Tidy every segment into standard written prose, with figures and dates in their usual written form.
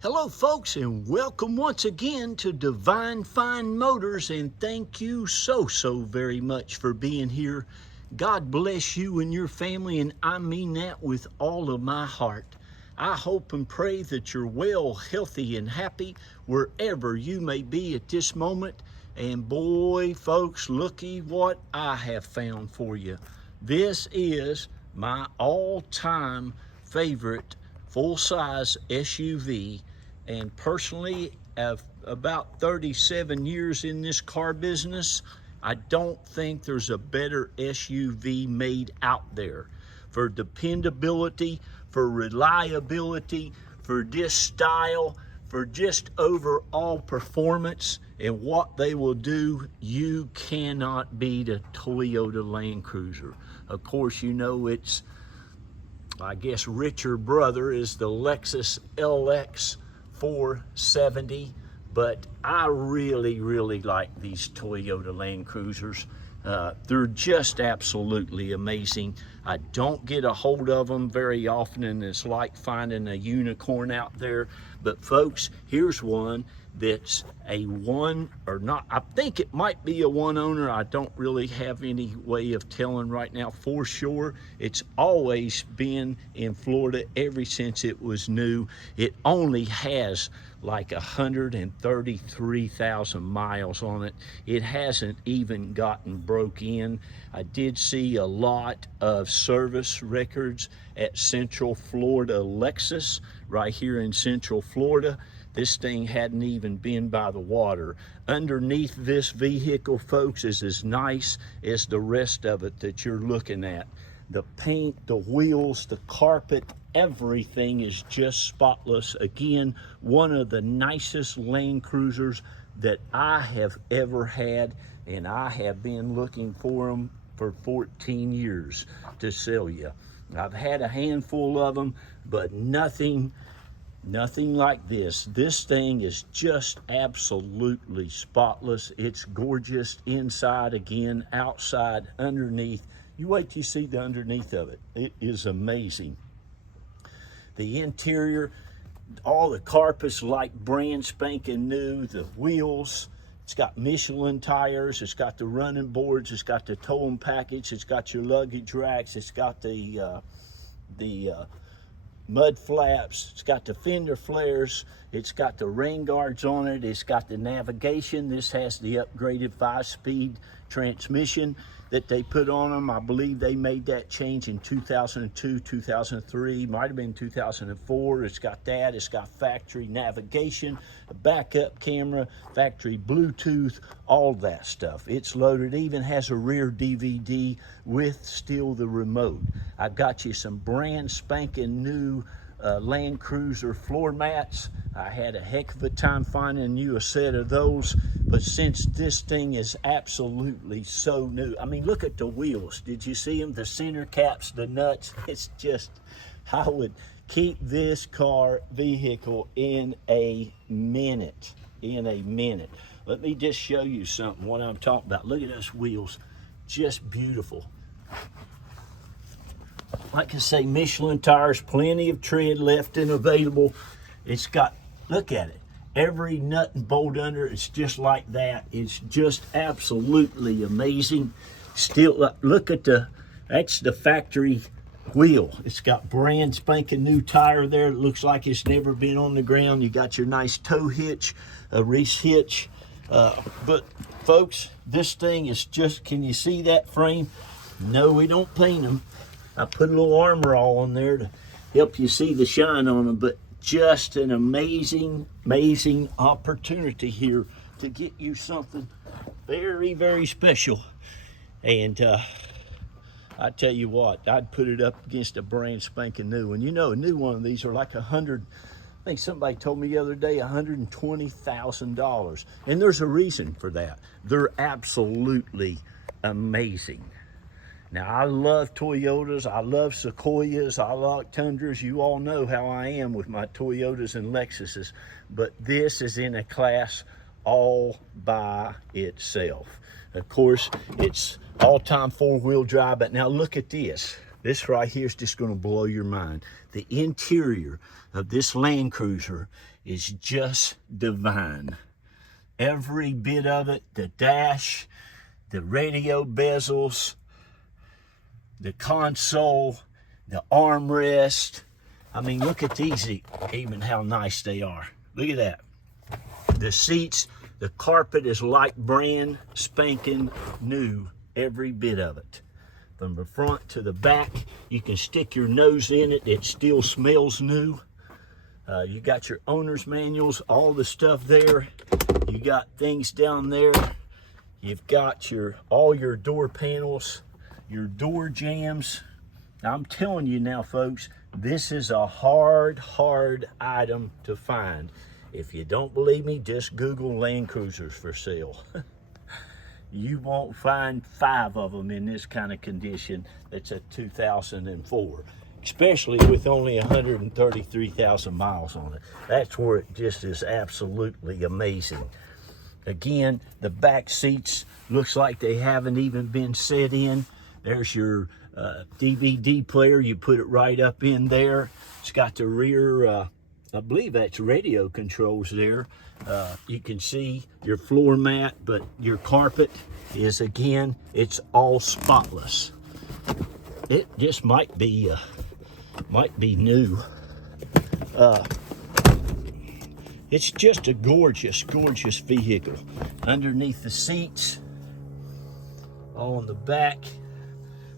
Hello folks, and welcome once again to Divine Fine Motors, and thank you so very much for being here. God bless you and your family, and I mean that with all of my heart. I hope and pray that you're well, healthy, and happy wherever you may be at this moment. And boy, folks, looky what I have found for you. This is my all-time favorite full-size SUV, and personally, about 37 years in this car business, I don't think there's a better SUV made out there for dependability, for reliability, for this style, for just overall performance and what they will do. You cannot beat a Toyota Land Cruiser. Of course, you know it's, I guess, richer brother is the Lexus LX 470, but I really like these Toyota Land Cruisers. They're just absolutely amazing. I don't get a hold of them very often, and it's like finding a unicorn out there. But folks, here's one that's a one, or not, I think it might be a one owner. I don't really have any way of telling right now for sure. It's always been in Florida ever since it was new. It only has like 133,000 miles on it. It hasn't even gotten broke in. I did see a lot of service records at Central Florida Lexus right here in Central Florida. This thing hadn't even been by the water. Underneath this vehicle, folks, is as nice as the rest of it that you're looking at. The paint, the wheels, the carpet, everything is just spotless. Again, one of the nicest Land Cruisers that I have ever had, and I have been looking for them for 14 years to sell you. I've had a handful of them, but nothing like this. This thing is just absolutely spotless. It's gorgeous inside, again, outside, underneath. You wait till you see the underneath of it. It is amazing. The interior, all the carpets like brand spanking new. The wheels, it's got Michelin tires. It's got the running boards. It's got the towing package. It's got your luggage racks. It's got the mud flaps. It's got the fender flares. It's got the rain guards on it. It's got the navigation. This has the upgraded 5-speed transmission that they put on them. I believe they made that change in 2002, 2003, might have been 2004. It's got that. It's got factory navigation, a backup camera, factory Bluetooth, all that stuff. It's loaded. It even has a rear DVD with still the remote. I've got you some brand spanking new Land Cruiser floor mats. I had a heck of a time finding you a set of those, but since this thing is absolutely so new, I mean, look at the wheels. Did you see them? The center caps, the nuts. It's just, I would keep this vehicle in a minute. Let me just show you something, what I'm talking about. Look at those wheels, just beautiful. Like I say, Michelin tires, plenty of tread left and available. It's got, look at it, every nut and bolt under it's just like that. It's just absolutely amazing. Still, look at that's the factory wheel. It's got brand spanking new tire there. It looks like it's never been on the ground. You got your nice tow hitch, a Reese hitch. But folks, this thing is just, can you see that frame? No, we don't paint them. I put a little armor all on there to help you see the shine on them, but just an amazing opportunity here to get you something very special. And I tell you what, I'd put it up against a brand spanking new one. You know, a new one of these are like I think somebody told me the other day, $120,000. And there's a reason for that. They're absolutely amazing. Now, I love Toyotas, I love Sequoias, I like Tundras. You all know how I am with my Toyotas and Lexuses, but this is in a class all by itself. Of course, it's all-time four-wheel drive, but now look at this. This right here is just going to blow your mind. The interior of this Land Cruiser is just divine. Every bit of it, the dash, the radio bezels, the console, the armrest. I mean, look at these, even how nice they are. Look at that. The seats, the carpet is like brand spanking new, every bit of it. From the front to the back, you can stick your nose in it, it still smells new. You got your owner's manuals, all the stuff there. You got things down there. You've got all your door panels, your door jambs. Now, I'm telling you now, folks, this is a hard item to find. If you don't believe me, just Google Land Cruisers for sale. You won't find 5 of them in this kind of condition that's a 2004, especially with only 133,000 miles on it. That's where it just is absolutely amazing. Again, the back seats looks like they haven't even been set in. There's your DVD player. You put it right up in there. It's got the rear, I believe that's radio controls there. You can see your floor mat, but your carpet is, again, it's all spotless. It just might be new. It's just a gorgeous vehicle. Underneath the seats, all in the back,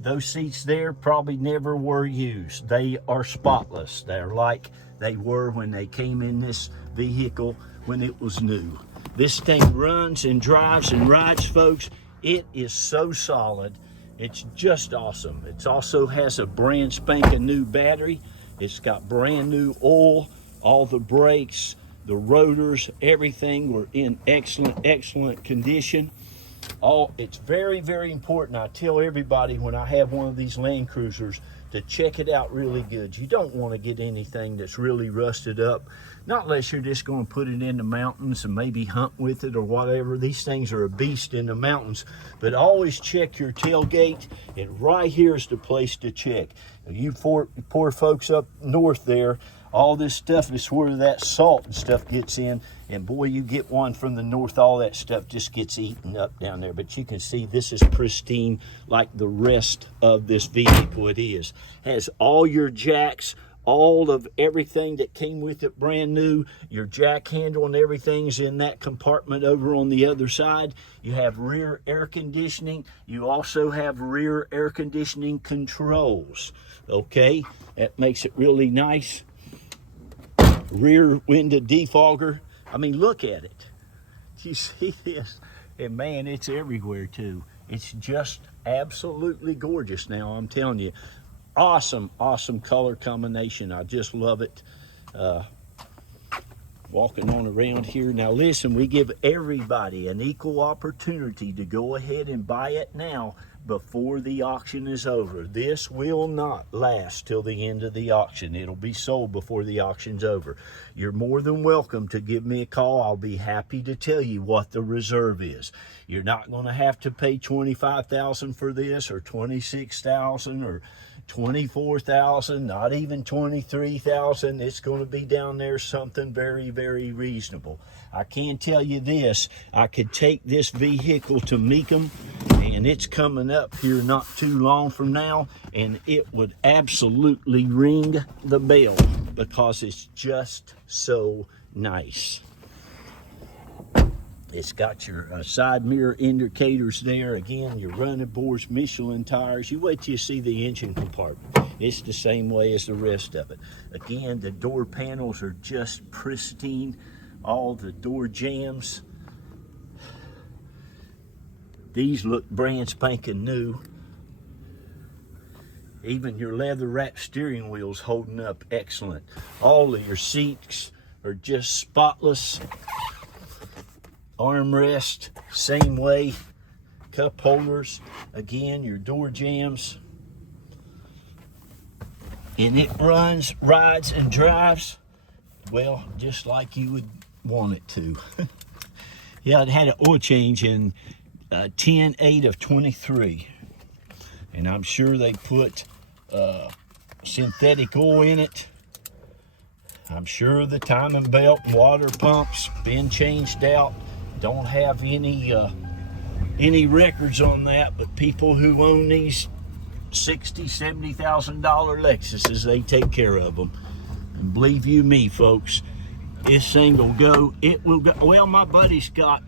those seats there probably never were used. They are spotless. They're like they were when they came in this vehicle when it was new. This thing runs and drives and rides, folks. It is so solid. It's just awesome. It also has a brand spanking new battery. It's got brand new oil, all the brakes, the rotors, everything were in excellent condition. It's very important. I tell everybody when I have one of these Land Cruisers to check it out really good. You don't want to get anything that's really rusted up, not unless you're just going to put it in the mountains and maybe hunt with it or whatever. These things are a beast in the mountains, but always check your tailgate, and right here is the place to check. You poor folks up north there, all this stuff is where that salt and stuff gets in, and boy, you get one from the north, all that stuff just gets eaten up down there. But you can see this is pristine like the rest of this vehicle. It has all your jacks, all of everything that came with it brand new. Your jack handle and everything's in that compartment over on the other side. You have rear air conditioning. You also have rear air conditioning controls. Okay, that makes it really nice. Rear window defogger. I mean, look at it. You see this? And man, it's everywhere too. It's just absolutely gorgeous now, I'm telling you. Awesome color combination. I just love it. Walking on around here. Now listen, we give everybody an equal opportunity to go ahead and buy it now before the auction is over. This will not last till the end of the auction. It'll be sold before the auction's over. You're more than welcome to give me a call. I'll be happy to tell you what the reserve is. You're not going to have to pay $25,000 for this, or $26,000, or $24,000, not even $23,000. It's going to be down there something very reasonable. I can tell you this, I could take this vehicle to Mecum, and it's coming up here not too long from now, and it would absolutely ring the bell because it's just so nice. It's got your side mirror indicators there. Again, your running boards, Michelin tires. You wait till you see the engine compartment. It's the same way as the rest of it. Again, the door panels are just pristine. All the door jambs. These look brand spanking new. Even your leather wrapped steering wheel's holding up excellent. All of your seats are just spotless. Armrest, same way. Cup holders, again, your door jambs. And it runs, rides, and drives, well, just like you would want it to. Yeah, it had an oil change in 10/8 of 23. And I'm sure they put synthetic oil in it. I'm sure the timing belt and water pumps been changed out. Don't have any records on that, but people who own these $60,000, $70,000 Lexuses, they take care of them. And believe you me, folks, this thing will go. It will go. Well, my buddy's got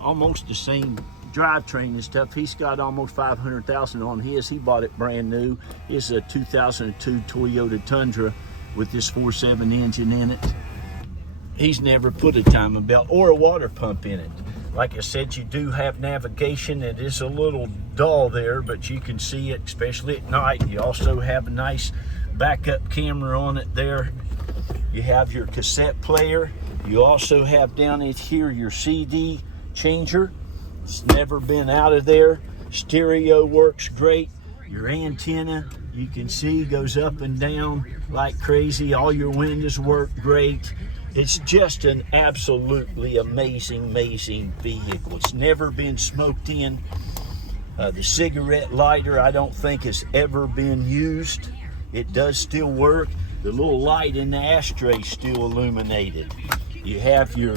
almost the same drivetrain and stuff. He's got almost 500,000 on his. He bought it brand new. It's a 2002 Toyota Tundra with this 4.7 engine in it. He's never put a timing belt or a water pump in it. Like I said, you do have navigation. It is a little dull there, but you can see it, especially at night. You also have a nice backup camera on it there. You have your cassette player. You also have down in here your CD changer. It's never been out of there. Stereo works great. Your antenna, you can see, goes up and down like crazy. All your windows work great. It's just an absolutely amazing vehicle. It's never been smoked in. The cigarette lighter, I don't think has ever been used. It does still work. The little light in the ashtray still illuminated. You have your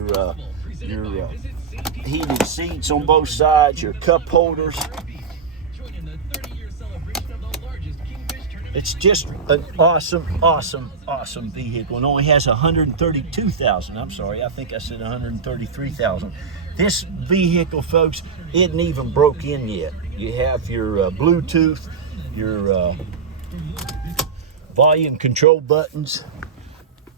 heated seats on both sides, your cup holders. It's just an awesome vehicle. It only has 132,000. I'm sorry, I think I said 133,000. This vehicle, folks, isn't even broke in yet. You have your Bluetooth, your volume control buttons.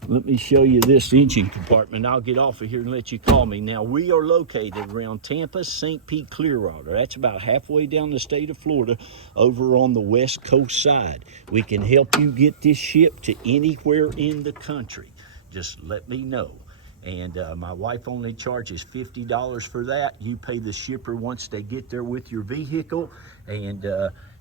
Let me show you this engine compartment. I'll get off of here and let you call me. Now, we are located around Tampa, St. Pete, Clearwater. That's about halfway down the state of Florida, over on the west coast side. We can help you get this shipped to anywhere in the country. Just let me know. And my wife only charges $50 for that. You pay the shipper once they get there with your vehicle. And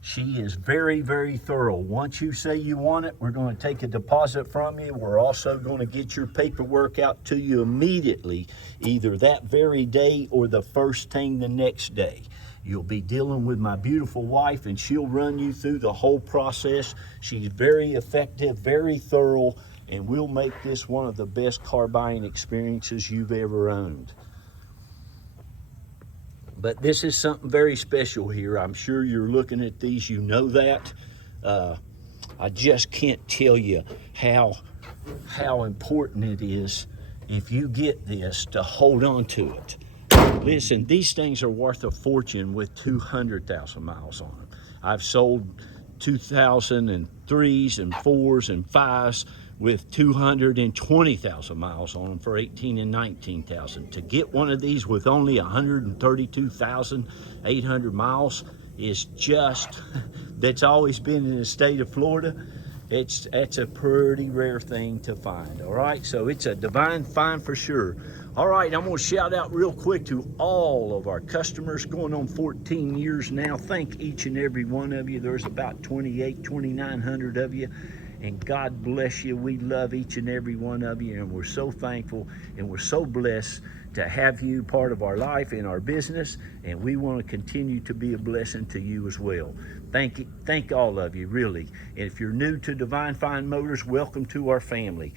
she is very thorough. Once you say you want it, we're going to take a deposit from you. We're also going to get your paperwork out to you immediately, either that very day or the first thing the next day. You'll be dealing with my beautiful wife, and she'll run you through the whole process. She's very effective, very thorough, and we'll make this one of the best car buying experiences you've ever owned. But this is something very special here. I'm sure you're looking at these, you know that. I just can't tell you how important it is, if you get this, to hold on to it. Listen, these things are worth a fortune with 200,000 miles on them. I've sold 2003s and 4s and 5s with 220,000 miles on them for 18 and 19,000. To get one of these with only 132,800 miles is just, that's always been in the state of Florida. That's a pretty rare thing to find. All right, so it's a divine find for sure. All right, I'm gonna shout out real quick to all of our customers, going on 14 years now. Thank each and every one of you. There's about 2,900 of you. And God bless you. We love each and every one of you, and we're so thankful and we're so blessed to have you part of our life and our business, and we want to continue to be a blessing to you as well. Thank all of you, really. And if you're new to Divine Fine Motors, welcome to our family.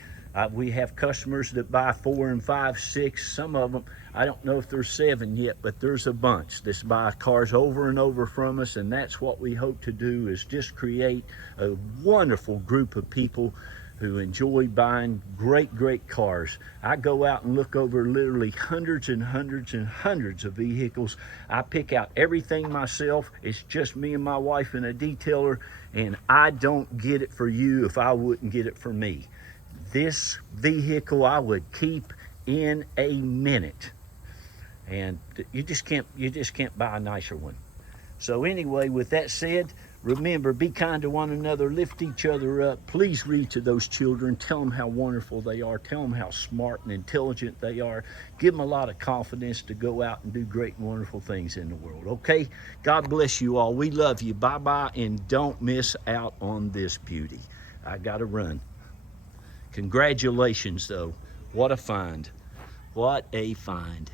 We have customers that buy 4 and 5, 6, some of them, I don't know if there's 7 yet, but there's a bunch that buy cars over and over from us, and that's what we hope to do, is just create a wonderful group of people who enjoy buying great cars. I go out and look over literally hundreds and hundreds of vehicles. I pick out everything myself. It's just me and my wife and a detailer, and I don't get it for you if I wouldn't get it for me. This vehicle I would keep in a minute, and you just can't buy a nicer one. So anyway, with that said, remember, be kind to one another, lift each other up. Please read to those children, tell them how wonderful they are, tell them how smart and intelligent they are. Give them a lot of confidence to go out and do great and wonderful things in the world, okay? God bless you all. We love you. Bye-bye, and don't miss out on this beauty. I gotta run. Congratulations, though. What a find. What a find.